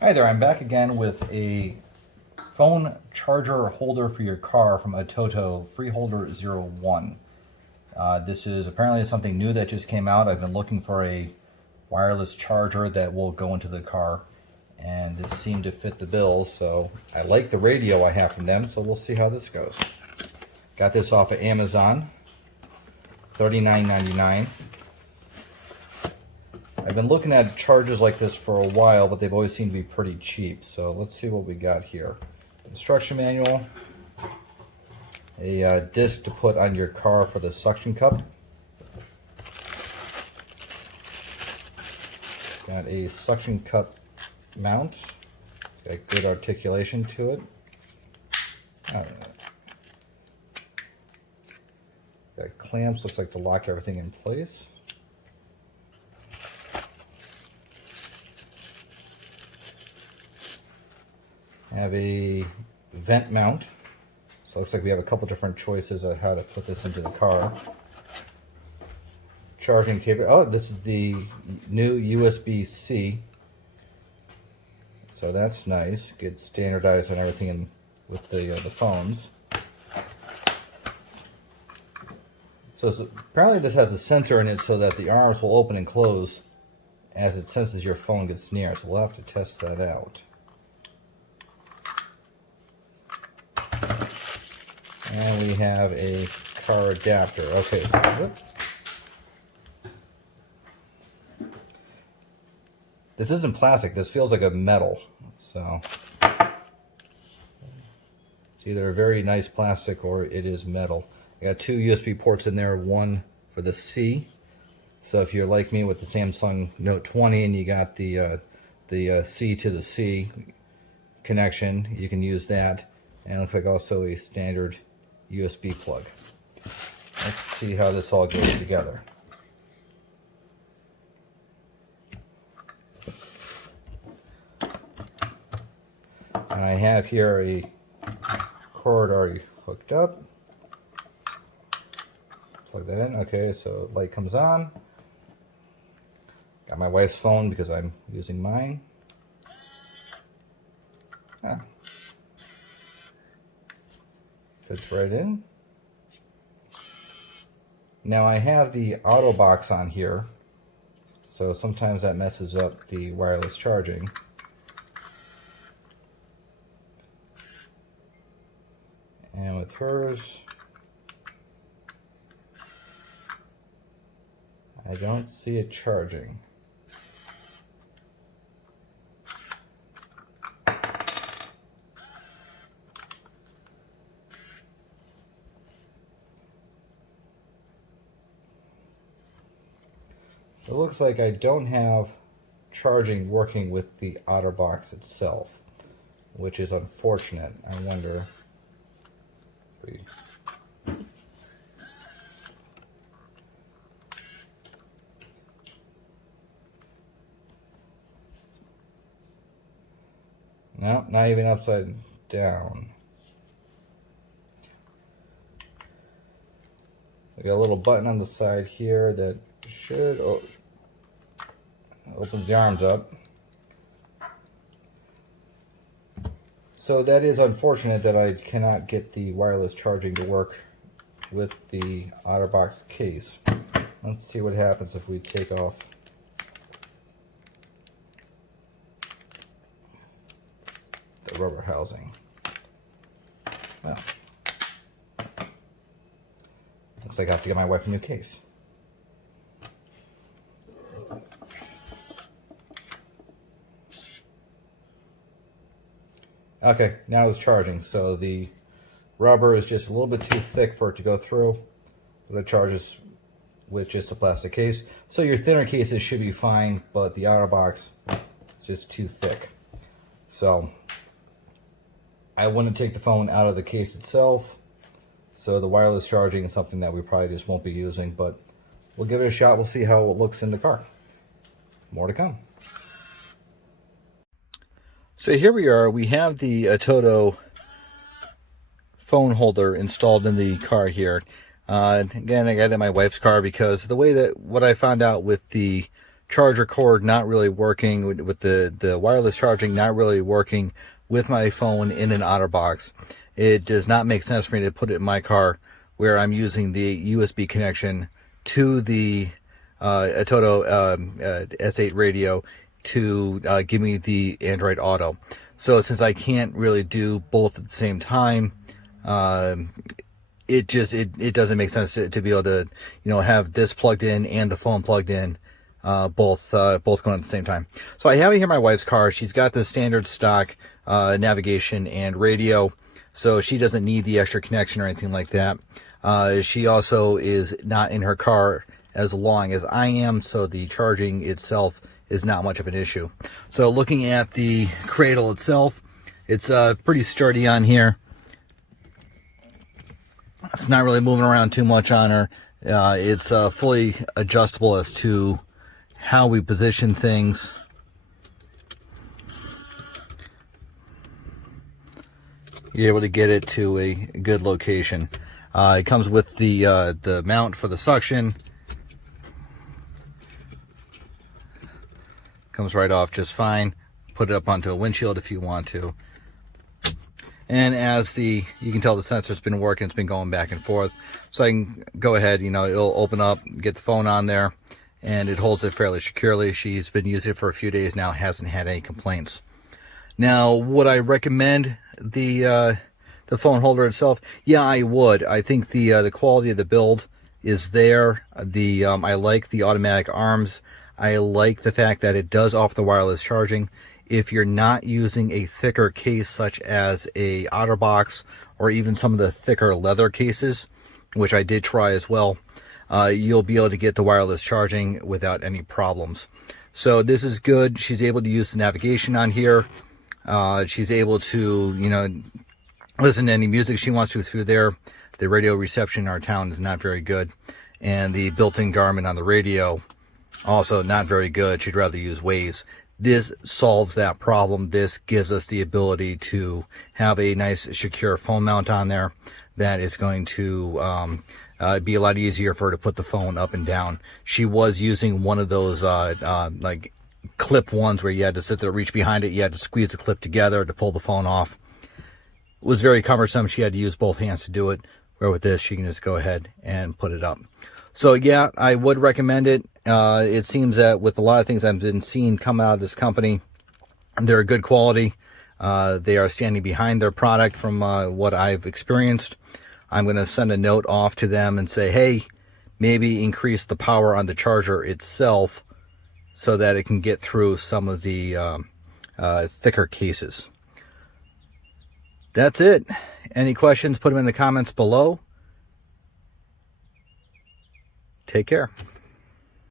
Hi there, I'm back again with a phone charger holder for your car from Atoto FreeHolder 01. This is apparently something new that just came out. I've been looking for a wireless charger that will go into the car, and this seemed to fit the bill, so I like the radio I have from them, so we'll see how this goes. Got this off of Amazon, $39.99. I've been looking at chargers like this for a while, but they've always seemed to be pretty cheap. So let's see what we got here. Instruction manual, a disc to put on your car for the suction cup. Got a suction cup mount. Got good articulation to it. Got clamps, looks like to lock everything in place. Have a vent mount, so it looks like we have a couple different choices of how to put this into the car. Charging cable. Oh, this is the new USB-C, so that's nice. Good standardized on everything with the phones. So apparently this has a sensor in it so that the arms will open and close as it senses your phone gets near. So we'll have to test that out. And we have a car adapter. Okay. This isn't plastic. This feels like a metal. So it's either a very nice plastic or it is metal. I got two USB ports in there. One for the C. So if you're like me with the Samsung Note 20 and you got the C to the C connection, you can use that. And it looks like also a standard USB plug. Let's see how this all goes together. And I have here a cord already hooked up. Plug that in. Okay, so light comes on. Got my wife's phone because I'm using mine. Fits right in. Now I have the auto box on here, so sometimes that messes up the wireless charging. And with hers, I don't see it charging. It looks like I don't have charging working with the OtterBox itself, which is unfortunate. I wonder if we... No, not even upside down. We got a little button on the side here that should opens the arms up. So that is unfortunate that I cannot get the wireless charging to work with the OtterBox case. Let's see what happens if we take off the rubber housing. Oh. Looks like I have to get my wife a new case. Okay, now it's charging, so the rubber is just a little bit too thick for it to go through, but it charges with just a plastic case. So your thinner cases should be fine, but the OtterBox is just too thick. So I wouldn't take the phone out of the case itself, so the wireless charging is something that we probably just won't be using, but we'll give it a shot. We'll see how it looks in the car. More to come. So here we are. We have the Atoto phone holder installed in the car here. Again, I got it in my wife's car because the way that what I found out with the charger cord not really working, with the wireless charging not really working with my phone in an OtterBox. It does not make sense for me to put it in my car where I'm using the USB connection to the Atoto S8 radio to give me the Android Auto. So since I can't really do both at the same time, it doesn't make sense to be able to, have this plugged in and the phone plugged in, both going at the same time. So I have it here in my wife's car. She's got the standard stock navigation and radio, so she doesn't need the extra connection or anything like that. She also is not in her car as long as I am, so the charging itself is not much of an issue. So looking at the cradle itself, it's pretty sturdy on here. It's not really moving around too much on her. It's fully adjustable as to how we position things. You're able to get it to a good location. It comes with the mount for the suction. Comes right off just fine. Put it up onto a windshield if you want to. And as you can tell, the sensor's been working. It's been going back and forth. So I can go ahead, it'll open up, get the phone on there, and it holds it fairly securely. She's been using it for a few days now, hasn't had any complaints. Now, would I recommend the phone holder itself? Yeah, I would. I think the quality of the build is there. I like the automatic arms. I like the fact that it does offer the wireless charging. If you're not using a thicker case such as a OtterBox or even some of the thicker leather cases, which I did try as well, you'll be able to get the wireless charging without any problems. So this is good. She's able to use the navigation on here. She's able to, listen to any music she wants to through there. The radio reception in our town is not very good. And the built-in Garmin on the radio, also not very good. She'd rather use Waze. This solves that problem. This gives us the ability to have a nice secure phone mount on there that is going to be a lot easier for her to put the phone up and down. She was using one of those like clip ones where you had to sit there, reach behind it, you had to squeeze the clip together to pull the phone off. It was very cumbersome. She had to use both hands to do it, where with this she can just go ahead and put it up. So yeah, I would recommend it. It seems that with a lot of things I've been seeing come out of this company, they're good quality. They are standing behind their product from what I've experienced. I'm going to send a note off to them and say, hey, maybe increase the power on the charger itself so that it can get through some of the thicker cases. That's it. Any questions, put them in the comments below. Take care.